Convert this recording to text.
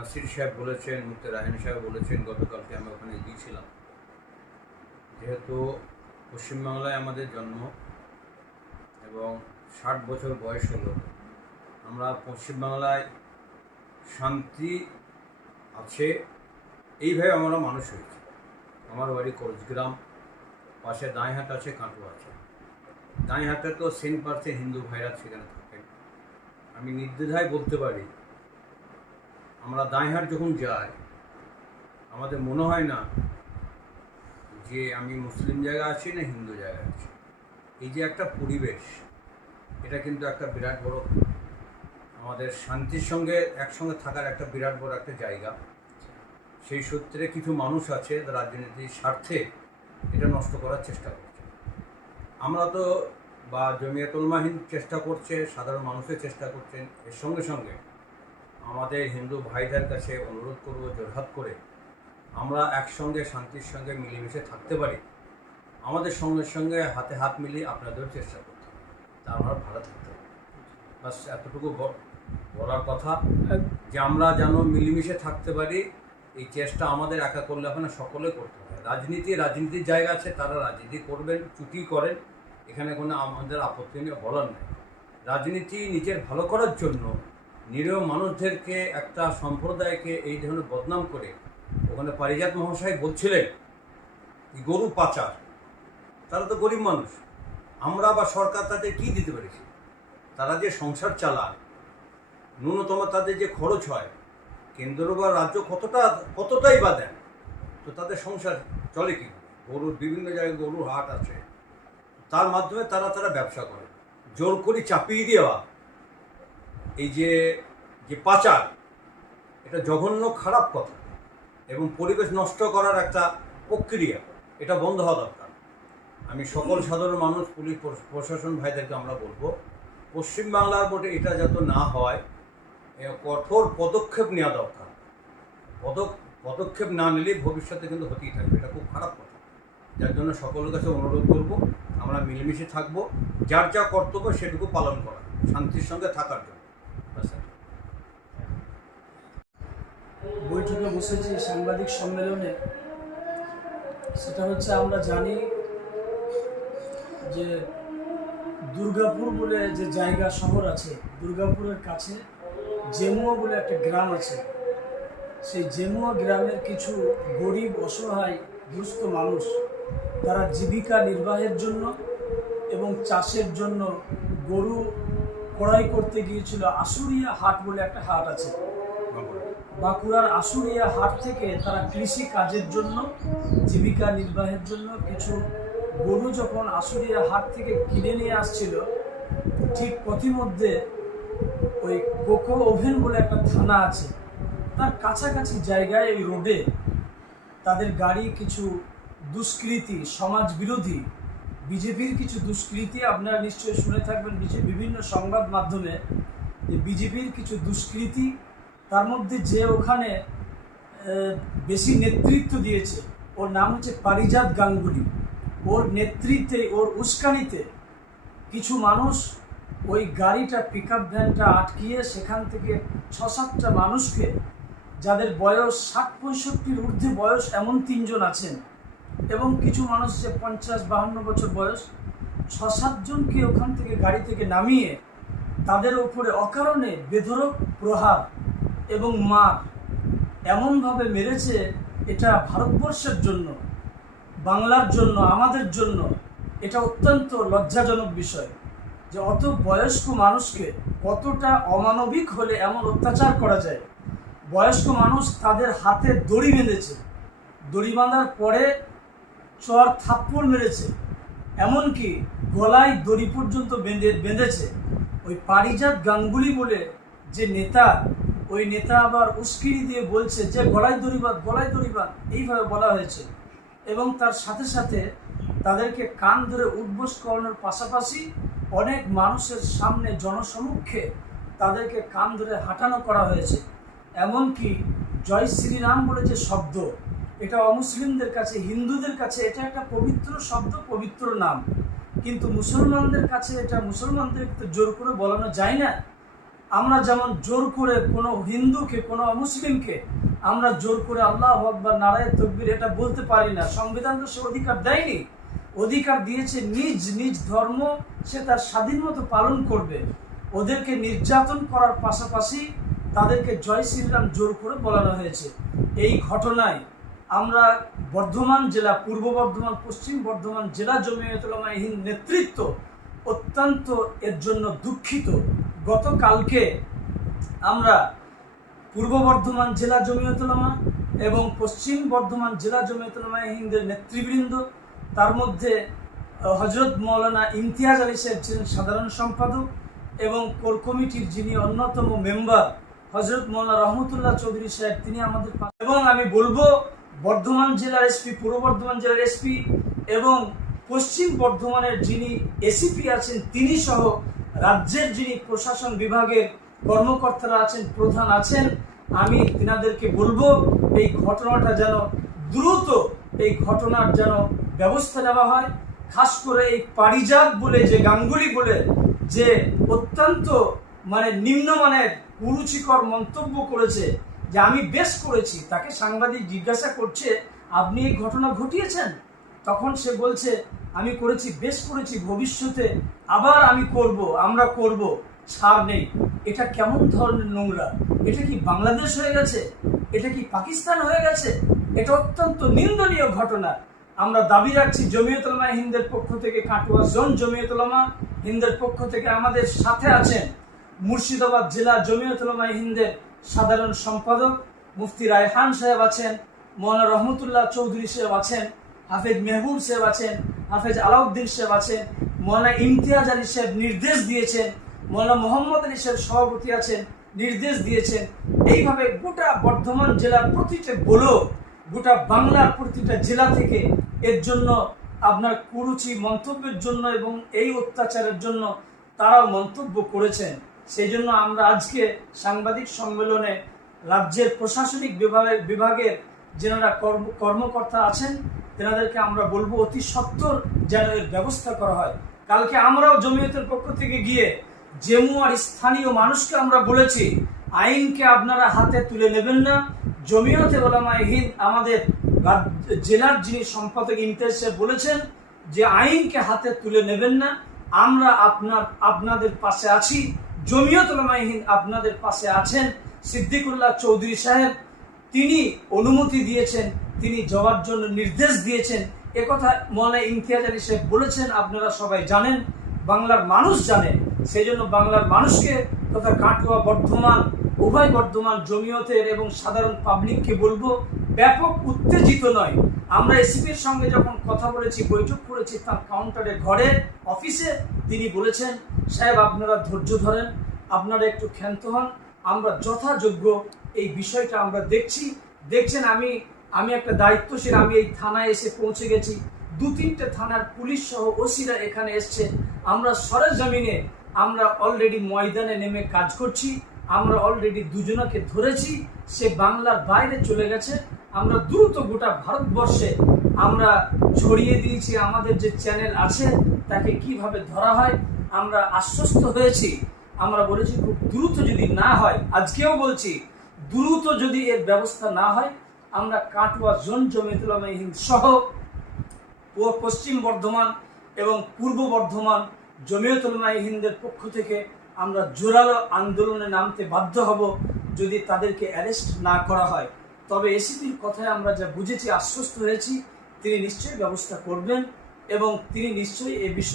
নাসির সাহেব বলেছেন, মুফতি রায়হান সাহেব বলেছেন, গতকালকে আমি ওখানে গিয়েছিলাম। যেহেতু পশ্চিমবাংলায় আমাদের জন্ম এবং 60 বছর বয়স হলো, আমরা পশ্চিমবাংলায় শান্তি আছে এইভাবে আমরা মানুষ হয়েছি। আমার বাড়ি করজগ্রাম, পাশে দাঁইহাট আছে, কাঁটু আছে। দাঁইহাটে তো 100% হিন্দু ভাইরা সেখানে থাকেন। আমি নির্দ্বিধায় বলতে পারি, আমরা দাঁইহাট যখন যাই আমাদের মনে হয় না যে আমি মুসলিম জায়গায় আছি না হিন্দু জায়গায় আছি। এই যে একটা পরিবেশ, এটা কিন্তু একটা বিরাট বড় আমাদের শান্তির সঙ্গে একসঙ্গে থাকার একটা বিরাট বড় একটা জায়গা। সেই সূত্রে কিছু মানুষ আছে রাজনীতির স্বার্থে এটা নষ্ট করার চেষ্টা করছে। আমরা তো বা জমিয়ত উলামা হিন্দ চেষ্টা করছে, সাধারণ মানুষের চেষ্টা করছেন। এর সঙ্গে সঙ্গে আমাদের হিন্দু ভাইদের কাছে অনুরোধ করব, জোরহাত করে আমরা একসঙ্গে শান্তির সঙ্গে মিলেমিশে থাকতে পারি। আমাদের সঙ্গে সঙ্গে হাতে হাত মিলিয়ে আপনাদেরও চেষ্টা করতে হবে, তা আমরা ভালো থাকতে হবে। বাস এতটুকু বলার কথা যে আমরা যেন মিলেমিশে থাকতে পারি। এই চেষ্টা আমাদের একা করলে হবে না, সকলে করতে হবে। রাজনীতির জায়গা আছে, তারা রাজনীতি করবেন, চুটি করেন, এখানে কোনো আমাদের আপত্তি নিয়ে বলার নেই। রাজনীতি নিজের ভালো করার জন্য নিরীহ মানুষদেরকে, একটা সম্প্রদায়কে এই ধরনের বদনাম করে, ওখানে পারিজাত মহাশয় বলছিলেন গরু পাচার। তারা তো গরিব মানুষ, আমরা বা সরকার তাদের কী দিতে পেরেছি? তারা যে সংসার চালায়, ন্যূনতম তাদের যে খরচ হয়, কেন্দ্র বা রাজ্য কতটাই বা দেন, তো তাদের সংসার চলে কি? গরুর বিভিন্ন জায়গায় গরুর হাট আছে, তার মাধ্যমে তারা ব্যবসা করে। জোর করে চাপিয়ে দেওয়া এই যে পাচার, এটা জঘন্য খারাপ কথা এবং পরিবেশ নষ্ট করার একটা প্রক্রিয়া, এটা বন্ধ হওয়া দরকার। আমি সকল সাধারণ মানুষ, পুলিশ প্রশাসন ভাইদেরকে আমরা বলবো, পশ্চিমবাংলার বোর্ডে এটা যাতে না হয়, কঠোর পদক্ষেপ নেওয়া দরকার। পদক্ষেপ না নিলে ভবিষ্যতে কিন্তু হতেই থাকবে, এটা খুব খারাপ কথা। যার জন্য সকলের কাছে অনুরোধ করব, আমরা মিলেমিশে থাকব, যার যা কর্তব্য সেটুকু পালন করা, শান্তির সঙ্গে থাকার জন্য। বৈঠকে বসেছি সাংবাদিক সম্মেলনে, সেটা হচ্ছে আমরা জানি যে দুর্গাপুর বলে যে জায়গা শহর আছে, দুর্গাপুরের কাছে জেমুয়া বলে একটা গ্রাম আছে। সেই জেমুয়া গ্রামের কিছু গরিব, অসহায়, দুস্থ মানুষ, তারা জীবিকা নির্বাহের জন্য এবং চাষের জন্য গরু ক্রয় করতে গিয়েছিল। আশুরিয়া হাট বলে একটা হাট আছে বাঁকুড়ার, আশুরিয়া হাট থেকে তারা কৃষি কাজের জন্য, জীবিকা নির্বাহের জন্য কিছু গরু যখন আশুরিয়া হাট থেকে কিনে নিয়ে আসছিল, ঠিক পথিমধ্যে ওই কোকো ওভেন বলে একটা থানা আছে, তার কাছাকাছি জায়গায় ওই রোডে তাদের গাড়ি কিছু দুষ্কৃতী, সমাজ বিরোধী, বিজেপির কিছু দুষ্কৃতী, আপনারা নিশ্চয়ই শুনে থাকবেন বিভিন্ন সংবাদ মাধ্যমে, যে বিজেপির কিছু দুষ্কৃতী, তার মধ্যে যে ওখানে বেশি নেতৃত্ব দিয়েছে, ওর নাম হচ্ছে পারিজাত গাঙ্গুলি। ওর নেতৃত্বে, ওর উস্কানিতে কিছু মানুষ ওই গাড়িটা, পিকআপ ভ্যানটা আটকিয়ে সেখান থেকে 6-7টা মানুষকে, যাদের বয়স 60-65-র ঊর্ধ্বে বয়স, এমন 3 জন আছেন, এবং কিছু মানুষ যে 50-52 বছর বয়স, 6-7 জনকে ওখান থেকে গাড়ি থেকে নামিয়ে তাদের উপরে অকারণে বেধড়ক প্রহার এবং মার এমনভাবে মেরেছে। এটা ভারতবর্ষের জন্য, বাংলার জন্য, আমাদের জন্য এটা অত্যন্ত লজ্জাজনক বিষয় যে অত বয়স্ক মানুষকে কতটা অমানবিক হলে এমন অত্যাচার করা যায়। বয়স্ক মানুষ, তাদের হাতে দড়ি বেঁধেছে, দড়ি বাঁধার পরে চর থাপ্পড় মেরেছে, এমনকি গলায় দড়ি পর্যন্ত বেঁধেছে। ওই পারিজাত গাঙ্গুলি বলে যে নেতা, ওই নেতা আবার উস্কিনি দিয়ে বলছে যে গলায় দড়ি বাঁধ, এইভাবে বলা হয়েছে। এবং তার সাথে সাথে তাদেরকে কান ধরে উঠবোস করানোর পাশাপাশি অনেক মানুষের সামনে, জনসমক্ষে তাদেরকে কান ধরে হাঁটানো করা হয়েছে। এমনকি জয় শ্রীরাম বলে যে শব্দ, এটা অমুসলিমদের কাছে, হিন্দুদের কাছে এটা একটা পবিত্র শব্দ, পবিত্র নাম, কিন্তু মুসলমানদের কাছে এটা, মুসলমানদের জোর করে বলানো যায় না। আমরা যেমন জোর করে কোনো হিন্দুকে, কোনো মুসলিমকে আমরা জোর করে আল্লাহু আকবার, নারায়ে তাকবীর এটা বলতে পারি না। সংবিধান তো সে অধিকার দেয়নি। অধিকার দিয়েছে নিজ নিজ ধর্ম সে তার স্বাধীন মতো পালন করবে। ওদেরকে নির্যাতন করার পাশাপাশি তাদেরকে জয় শ্রীরাম জোর করে বলানো হয়েছে। এই ঘটনায় আমরা বর্ধমান জেলা, পূর্ব বর্ধমান, পশ্চিম বর্ধমান জেলা জমিয়তুল উলামায়ে হিন্দ নেতৃত্ব অত্যন্ত এর জন্য দুঃখিত। গতকালকে আমরা পূর্ব বর্ধমান জেলা জমিয়তুল উলামা এবং পশ্চিম বর্ধমান জেলা জমিয়তুল উলামায়ে হিন্দের নেতৃবৃন্দ, তার মধ্যে হযরত মাওলানা ইমতিয়াজ আলী সাহেব ছিলেন সাধারণ সম্পাদক এবং কোর কমিটির যিনি অন্যতম মেম্বার হযরত মাওলানা রহমতুল্লাহ চৌধুরী সাহেব, তিনি আমাদের এবং আমি বলবো বর্ধমান জেলার এসপি, পূর্ব বর্ধমান জেলার এসপি এবং পশ্চিম বর্ধমানের যিনি এসিপি আছেন তিনি সহ রাজ্যের যিনি প্রশাসন বিভাগের কর্মকর্তারা আছেন, প্রধান আছেন, আমি তিনাদেরকে বলবো এই ঘটনাটা যেন দ্রুত, এই ঘটনার যেন ব্যবস্থা নেওয়া হয়। খাস করে এই পারিজাত বলে যে গাঙ্গুলি বলে যে অত্যন্ত নিম্নমানের কুরুচিকর মন্তব্য করেছে যে আমি বেশ করেছি, তাকে সাংবাদিক জিজ্ঞাসা করছে আপনি এই ঘটনা ঘটিয়েছেন? তখন সে বলছে আমি করেছি, বেশ করেছি, ভবিষ্যতে আবার আমি করব, আমরা করব, ছাড় নেই। এটা কেমন ধরনের নোংরা? এটা কি বাংলাদেশ হয়ে গেছে? এটা কি পাকিস্তান হয়ে গেছে? এটা অত্যন্ত নিন্দনীয় ঘটনা। আমরা দাবি রাখছি জমিয়তুল উলামায়ে হিন্দের পক্ষ থেকে, কাটোয়া জোন জমিয়তুল উলামা হিন্দের পক্ষ থেকে আমাদের সাথে আছেন মুর্শিদাবাদ জেলা জমিয়তুল উলামায়ে হিন্দের সাধারণ সম্পাদক মুফতি রায়হান সাহেব আছেন, মাওলানা রহমতুল্লাহ চৌধুরী সাহেব আছেন, হাফেজ মেহবুব সাহেব আছেন, হাফেজ আলাউদ্দিন সাহেব আছেন, মাওলানা ইমতিয়াজ আলী সাহেব নির্দেশ দিয়েছেন, মাওলানা মোহাম্মদ আলী সাহেব সভাপতি আছেন, নির্দেশ দিয়েছেন। এইভাবে গোটা বর্ধমান জেলার প্রতিটা ব্লক, গোটা বাংলার প্রতিটা জেলা থেকে এর জন্য আপনার কুরুচি মন্তব্যের জন্য এবং এই অত্যাচারের জন্য তারাও মন্তব্য করেছেন। সেই জন্য আমরা আজকে সাংবাদিক সম্মেলনে রাজ্যের প্রশাসনিক বিভাগের যারা কর্মকর্তা আছেন তেনাদেরকে আমরা বলবো অতি সত্বর যেন এর ব্যবস্থা করা হয়। কালকে আমরাও জমিয়তের পক্ষ থেকে গিয়ে জেমুয়ার স্থানীয় মানুষকে আমরা বলেছি আইনকে আপনারা হাতে তুলে নেবেন না। জমিয়তে উলামায়ে হিন্দ আমাদের জেলার যিনি সম্পাদক ইমতিয়াজ সাহেব বলেছেন যে আইনকে হাতে তুলে নেবেন না, আমরা আপনাদের পাশে আছি। জমিয়তে উলামায়ে হিন্দ আপনাদের পাশে আছেন। সিদ্দিকুল্লাহ চৌধুরী সাহেব তিনি অনুমতি দিয়েছেন, তিনি যাওয়ার জন্য নির্দেশ দিয়েছেন। একথা মাওলানা ইমতিয়াজ আলী সাহেব বলেছেন, আপনারা সবাই জানেন, বাংলার মানুষ জানে। সেই জন্য বাংলার মানুষকে তথা কাটোয়া, বর্ধমান, উভয় বর্ধমান জমিয়তের এবং সাধারণ পাবলিককে বলবো ব্যাপক উত্তেজিত নয়। আমরা এসিপির সঙ্গে যখন কথা বলেছি, বৈঠক করেছি তার কাউন্টারে, ঘরে, অফিসে, তিনি বলেছেন সাহেব আপনারা ধৈর্য ধরেন, আপনারা একটু ক্ষান্ত হন, আমরা যথাযোগ্য এই বিষয়টা আমরা দেখছেন। আমি একটা দায়িত্বশীল, আমি এই থানায় এসে পৌঁছে গেছি, 2-3টে থানার পুলিশ সহ ওসিরা এখানে এসছে। আমরা সরেজমিনে আমরা অলরেডি ময়দানে নেমে কাজ করছি। আমরা অলরেডি দুজনকে ধরেছি, সে বাংলার বাইরে চলে গেছে। আমরা দ্রুত গোটা ভারতবর্ষে আমরা ছড়িয়ে দিয়েছি, আমাদের যে চ্যানেল আছে তাকে কিভাবে ধরা হয় আমরা আশ্বস্ত হয়েছি। আমরা বলেছি খুব দ্রুত যদি না হয়, আজকেও বলছি দ্রুত যদি এর ব্যবস্থা না হয়, আমরা কাটোয়া জোন জমিয়তুল উলামায়ে হিন্দ সহ পশ্চিম বর্ধমান এবং পূর্ব বর্ধমান জমিয়তুল উলামায়ে হিন্দের পক্ষ থেকে আমরা জোরালো আন্দোলনে নামতে বাধ্য হব যদি তাদেরকে অ্যারেস্ট না করা হয়। তবে এসিপির কথায় আমরা যা বুঝেছি, আশ্বস্ত হয়েছি তিনি নিশ্চয়ই ব্যবস্থা করবেন এবং তিনি নিশ্চয়ই এ বিষয়ে